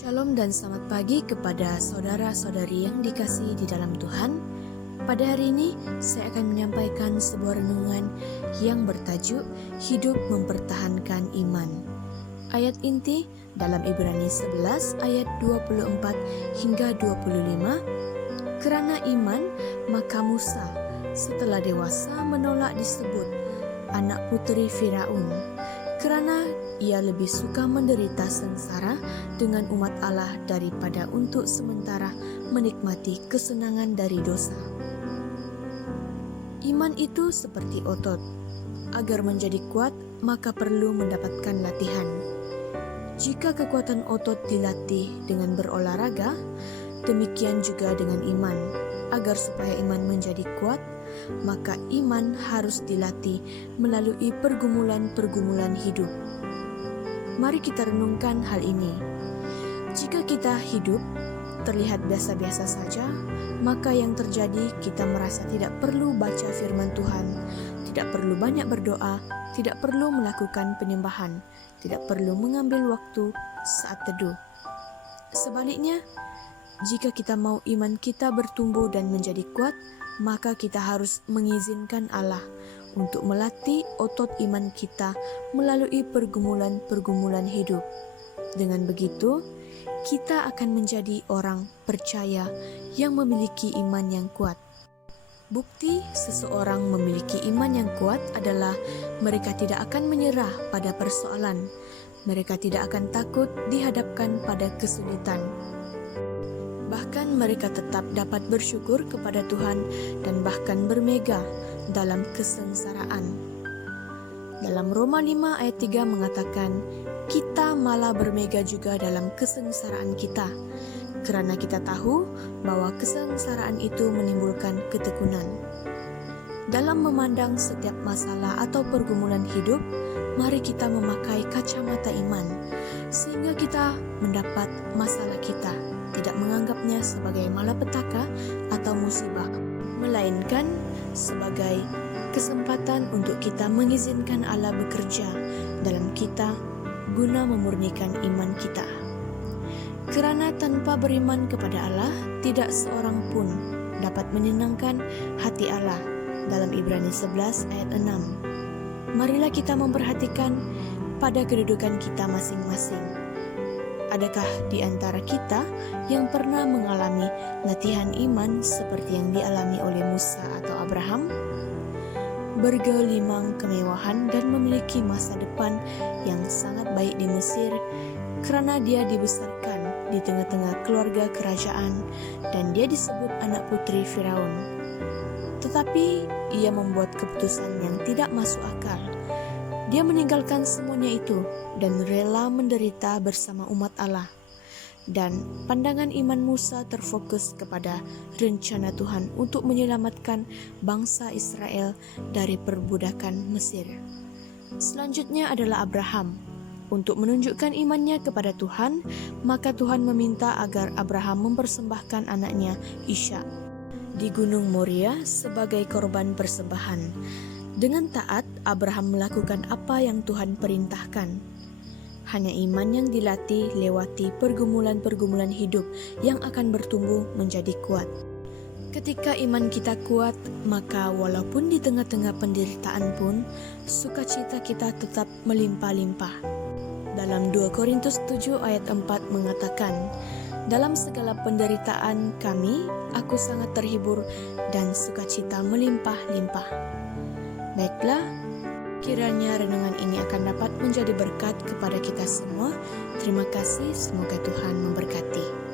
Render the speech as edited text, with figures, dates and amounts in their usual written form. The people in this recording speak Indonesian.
Shalom dan selamat pagi kepada saudara-saudari yang dikasihi di dalam Tuhan. Pada hari ini saya akan menyampaikan sebuah renungan yang bertajuk Hidup Mempertahankan Iman. Ayat inti dalam Ibrani 11 ayat 24 hingga 25. Kerana iman, maka Musa setelah dewasa menolak disebut anak puteri Firaun, kerana ia lebih suka menderita sengsara dengan umat Allah daripada untuk sementara menikmati kesenangan dari dosa. Iman itu seperti otot. Agar menjadi kuat, maka perlu mendapatkan latihan. Jika kekuatan otot dilatih dengan berolahraga, demikian juga dengan iman. Agar supaya iman menjadi kuat, maka iman harus dilatih melalui pergumulan-pergumulan hidup. Mari kita renungkan hal ini. Jika kita hidup terlihat biasa-biasa saja, maka yang terjadi kita merasa tidak perlu baca firman Tuhan, tidak perlu banyak berdoa, tidak perlu melakukan penyembahan, tidak perlu mengambil waktu saat teduh. Sebaliknya, jika kita mau iman kita bertumbuh dan menjadi kuat, maka kita harus mengizinkan Allah untuk melatih otot iman kita melalui pergumulan-pergumulan hidup. Dengan begitu, kita akan menjadi orang percaya yang memiliki iman yang kuat. Bukti seseorang memiliki iman yang kuat adalah mereka tidak akan menyerah pada persoalan. Mereka tidak akan takut dihadapkan pada kesulitan. Bahkan mereka tetap dapat bersyukur kepada Tuhan dan bahkan bermega dalam kesengsaraan. Dalam Roma 5 ayat 3 mengatakan, kita malah bermega juga dalam kesengsaraan kita, kerana kita tahu bahwa kesengsaraan itu menimbulkan ketekunan. Dalam memandang setiap masalah atau pergumulan hidup, mari kita memakai kacamata iman, sehingga kita mendapat masalah kita tidak menganggapnya sebagai malapetaka atau musibah, melainkan sebagai kesempatan untuk kita mengizinkan Allah bekerja dalam kita guna memurnikan iman kita. Kerana tanpa beriman kepada Allah, tidak seorang pun dapat menyenangkan hati Allah. Dalam Ibrani 11 ayat 6. Marilah kita memperhatikan pada kedudukan kita masing-masing. Adakah di antara kita yang pernah mengalami latihan iman seperti yang dialami oleh Musa atau Abraham? Bergelimang kemewahan dan memiliki masa depan yang sangat baik di Mesir kerana dia dibesarkan di tengah-tengah keluarga kerajaan dan dia disebut anak puteri Firaun. Tetapi ia membuat keputusan yang tidak masuk akal. Dia meninggalkan semuanya itu dan rela menderita bersama umat Allah. Dan pandangan iman Musa terfokus kepada rencana Tuhan untuk menyelamatkan bangsa Israel dari perbudakan Mesir. Selanjutnya adalah Abraham. Untuk menunjukkan imannya kepada Tuhan, maka Tuhan meminta agar Abraham mempersembahkan anaknya Ishak di Gunung Moria sebagai korban persembahan. Dengan taat, Abraham melakukan apa yang Tuhan perintahkan. Hanya iman yang dilatih lewati pergumulan-pergumulan hidup yang akan bertumbuh menjadi kuat. Ketika iman kita kuat, maka walaupun di tengah-tengah penderitaan pun, sukacita kita tetap melimpah-limpah. Dalam 2 Korintus 7 ayat 4 mengatakan, dalam segala penderitaan kami, aku sangat terhibur dan sukacita melimpah-limpah. Baiklah, kiranya renungan ini akan dapat menjadi berkat kepada kita semua. Terima kasih, semoga Tuhan memberkati.